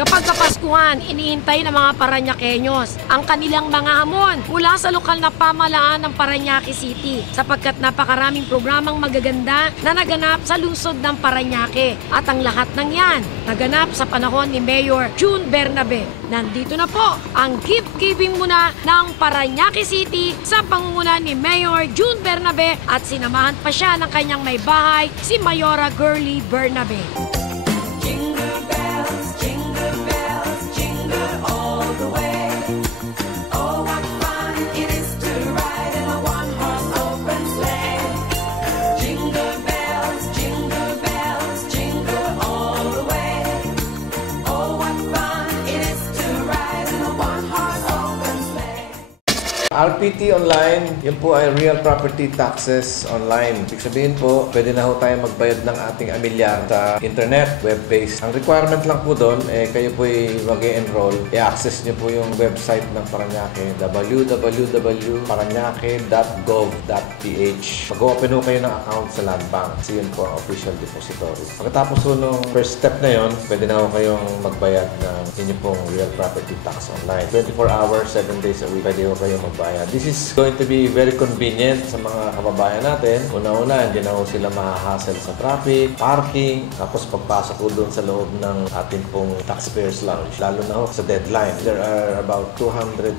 Kapag Kapaskuhan, inihintay ng mga Paranyakeños ang kanilang mga hamon mula sa lokal na pamahalaan ng Parañaque City sapagkat napakaraming programang magaganda na naganap sa lungsod ng Parañaque at ang lahat ng yan naganap sa panahon ni Mayor June Bernabe. Nandito na po ang gift-giving muna ng Parañaque City sa pangunguna ni Mayor June Bernabe at sinamahan pa siya ng kanyang may bahay, si Mayora Girly Bernabe. RPT Online, yun po ay Real Property Taxes Online. Ibig sabihin po, pwede na ho tayo magbayad ng ating amilyar sa internet, web-based. Ang requirement lang po doon, kayo po ay mag-e-enroll. I-access nyo po yung website ng Parañaque, www.parañaque.gov.ph. Mag-open ho kayo ng account sa Land Bank kasi yun po ang official depository. Pagkatapos ho nung first step na yun, pwede na ho kayong magbayad ng inyo pong Real Property Tax Online. 24 hours, 7 days a week, pwede ho kayong magbayad. This is going to be very convenient sa mga kababayan natin. Una-una, hindi na ho sila mahahassle sa traffic, parking, tapos pagpasok ko doon sa loob ng ating pong taxpayers lounge, lalo na ho sa deadline. There are about 200,000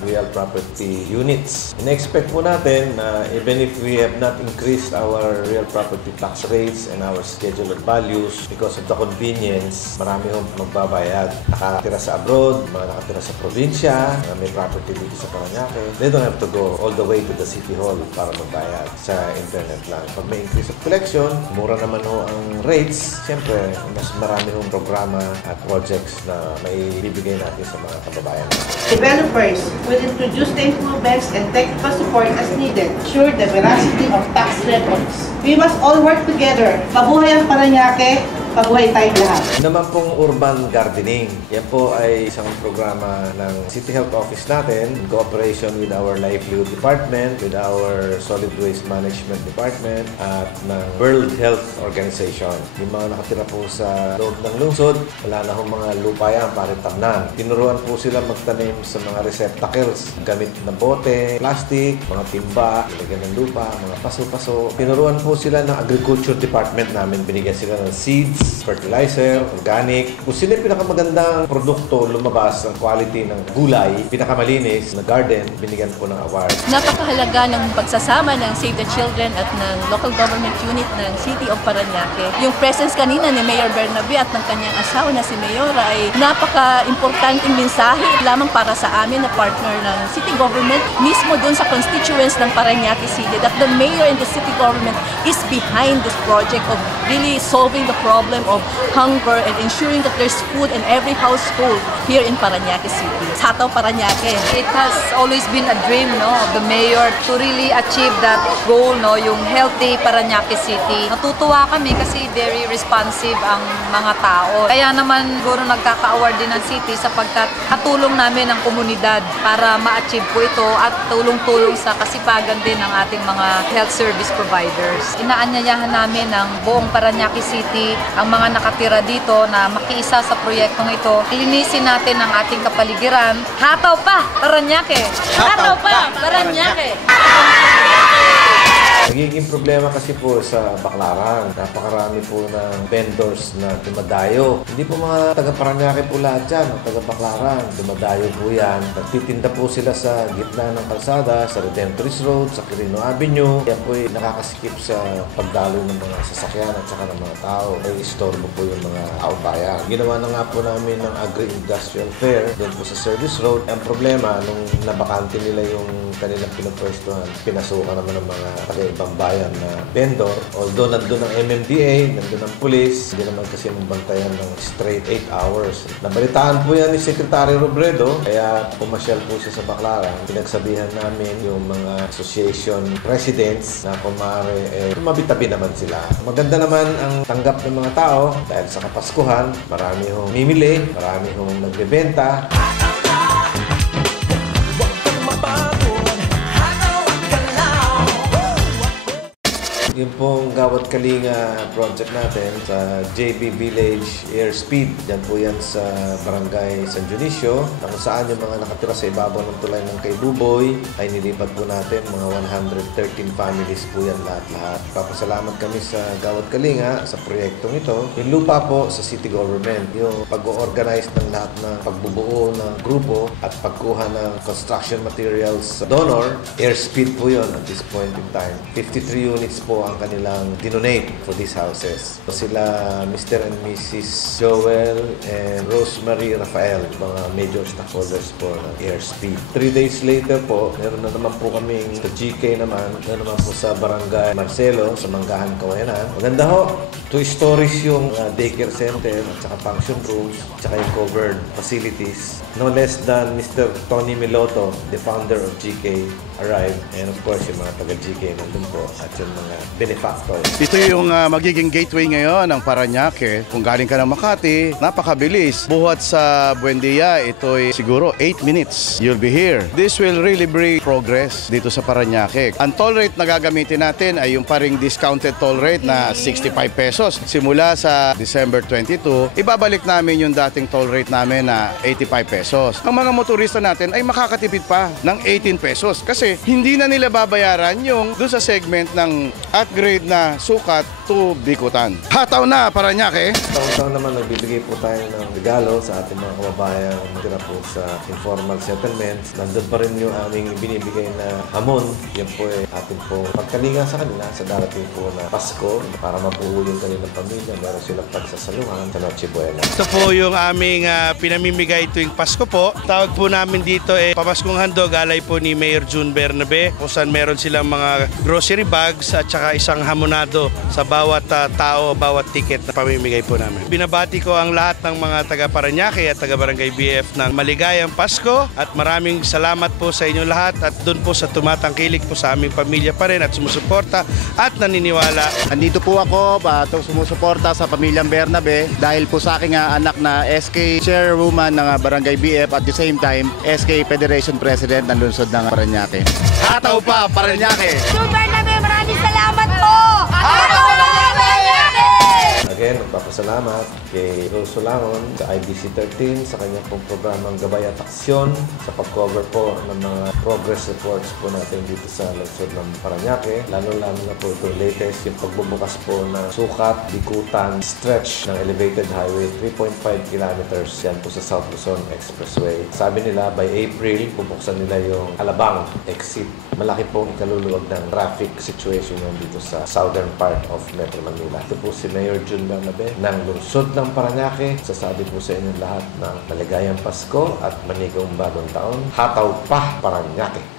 real property units. In-expect po natin na even if we have not increased our real property tax rates and our schedule of values because of the convenience, marami ho magbabayad. Nakatira sa abroad, mga nakatira sa probinsya, may property dito sa Parañaque. They don't have to go all the way to the City Hall para magbayad sa internet lang. Pag may increase of collection, mura naman ho ang rates. Siyempre, mas marami hong programa at projects na may bibigay natin sa mga kababayan. Developers will introduce the improvements and technical support as needed, ensure the veracity of tax records. We must all work together. Mabuhay ang Parañaque, pabuhay tayong lahat. Naman pong urban gardening. Yan po ay isang programa ng City Health Office natin in cooperation with our Livelihood Department, with our Solid Waste Management Department, at ng World Health Organization. Yung mga nakatira po sa loob ng lungsod, wala na hong mga lupa yan, paritamnan. Tinuruan po sila magtanim sa mga receptacles, gamit na bote, plastic, mga timba, ilagyan ng lupa, mga paso-paso. Tinuruan po sila ng Agriculture Department namin, binigyan sila ng seeds, fertilizer, organic. Kung sino yung pinakamagandang produkto lumabas ng quality ng gulay, pinakamalinis na garden, binigyan po ng award. Napakahalaga ng pagsasama ng Save the Children at ng local government unit ng City of Parañaque. Yung presence kanina ni Mayor Bernabe at ng kanyang asawa na si Mayora ay napaka-importanting mensahe lamang para sa amin na partner ng city government mismo dun sa constituents ng Parañaque City that the mayor and the city government is behind this project of really solving the problem of hunger and ensuring that there's food in every household here in Parañaque City. Hataw Parañaque. It has always been a dream, no, of the mayor to really achieve that goal, no, yung healthy Parañaque City. Natutuwa kami kasi very responsive ang mga tao. Kaya naman siguro nagkaka-award din ng city sapagkat katulong namin ang komunidad para ma-achieve po ito at tulong-tulong sa kasipagan din ng ating mga health service providers. Inaanyayahan namin ng buong Parañaque City ang mga nakatira dito na makiisa sa proyektong ito. Linisin natin ang ating kapaligiran. Hataw pa, Parañaque! Hataw pa, Parañaque! Nagiging problema kasi po sa Baclaran. Napakarami po ng vendors na dumadayo. Hindi po mga taga-Parañaque po lahat dyan, taga-Baclaran. Dumadayo po yan. Nagtitinda po sila sa gitna ng kalsada, sa Redemptoris Road, sa Quirino Avenue. Yan po ay nakakasikip sa pagdaloy ng mga sasakyan at saka ng mga tao. Ay istorbo po yung mga tao-bayan. Ginawa na nga po namin ng Agri-Industrial Fair doon po sa Service Road. Ang problema, nung nabakante nila yung kanilang pinapwestuhan, pinasukan naman ng mga taga-ibang bayan na vendor. Although nandun ang MMDA, nandun ang police, hindi naman kasi mabantayan ng straight 8 hours. Nabalitaan po yan ni Secretary Robredo, kaya pumasyal po siya sa Baclaran. Pinagsabihan namin yung mga association presidents na kung maaari, mabitabi naman sila. Maganda naman ang tanggap ng mga tao dahil sa Kapaskuhan, marami hong mimili, marami hong nagbebenta. Yung pong Gawad Kalinga project natin sa JB Village Airspeed. Yan po yan sa Barangay San Dionisio, na kung saan yung mga nakatira sa ibabaw ng tulay ng Kay Buboy ay nilipat po natin. Mga 113 families po yan lahat-lahat. Papasalamat kami sa Gawad Kalinga sa proyektong ito. Yung lupa po sa city government, yung pag-organize ng lahat ng pagbubuo ng grupo at pagkuha ng construction materials sa donor, Airspeed po yun at this point in time. 53 units po ang kanilang dinonate for these houses. So sila Mr. and Mrs. Joel and Rosemary Rafael, mga major stockholders po ng Airspeed. 3 days later po, meron na naman po kaming sa GK naman, meron naman po sa Barangay Marcelo, sa Manggahan, Kawayanan. Maganda ho, 2 stories yung daycare center at saka function rooms at saka yung covered facilities. No less than Mr. Tony Miloto, the founder of GK, arrived. And of course, yung mga taga-GK nandun po at yung mga benefactors. Ito yung magiging gateway ngayon ng Parañaque. Kung galing ka ng Makati, napakabilis. Buhat sa Buendia, ito'y siguro 8 minutes. You'll be here. This will really bring progress dito sa Parañaque. Ang toll rate na gagamitin natin ay yung paring discounted toll rate na 65 pesos. Simula sa December 22, ibabalik namin yung dating toll rate namin na 85 pesos. Ang mga motorista natin ay makakatipid pa ng 18 pesos kasi hindi na nila babayaran yung doon sa segment ng upgrade na sukat to Bikutan. Hataw na, Parañaque! Taon-taon naman nagbibigay po tayo ng regalo sa ating mga kababayan matira po sa informal settlements. Nandun pa rin yung aming binibigay na hamon. Yan po ay ating po pagkalinga sa kanila sa darating po na Pasko para mabuo yung kanilang pamilya. Meron silang pagsasaluhan sa Noche Buena. Ito po yung aming pinamimigay tuwing Pasko po. Tawag po namin dito Pamaskong Handog, alay po ni Mayor June Bernabe, kung saan meron silang mga grocery bags at saka isang hamonado sa bawat tao, bawat ticket na pamimigay po namin. Binabati ko ang lahat ng mga taga Parañaque at taga Barangay BF ng maligayang Pasko at maraming salamat po sa inyo lahat at doon po sa tumatangkilik po sa aming pamilya pa rin at sumusuporta at naniniwala. Andito po ako sumusuporta sa pamilyang Bernabe dahil po sa aking anak na SK Chairwoman ng Barangay BF at the same time SK Federation President ng lungsod ng Parañaque. Hataw pa, Parañaque! Maraming salamat po! Again, magpapasalamat kay Rose Solangon sa IBC 13 sa kanyang pong programang Gabay at Aksyon sa pag-cover po ng mga progress reports po natin dito sa lungsod ng Parañaque. Lalo-lalo na po ito latest yung pagbubukas po ng Sukat, Bikutan stretch ng elevated highway 3.5 kilometers yan po sa South Luzon Expressway. Sabi nila by April, bubuksan nila yung Alabang exit. Malaki pong ikaluluwag ng traffic situation yan dito sa southern part of Metro Manila. Ito po si Mayor June Bernabe ng lungsod ng Parañaque. Sasabi po sa inyo lahat ng maligayang Pasko at manigong bagong taon. Hataw pa, Parañaque!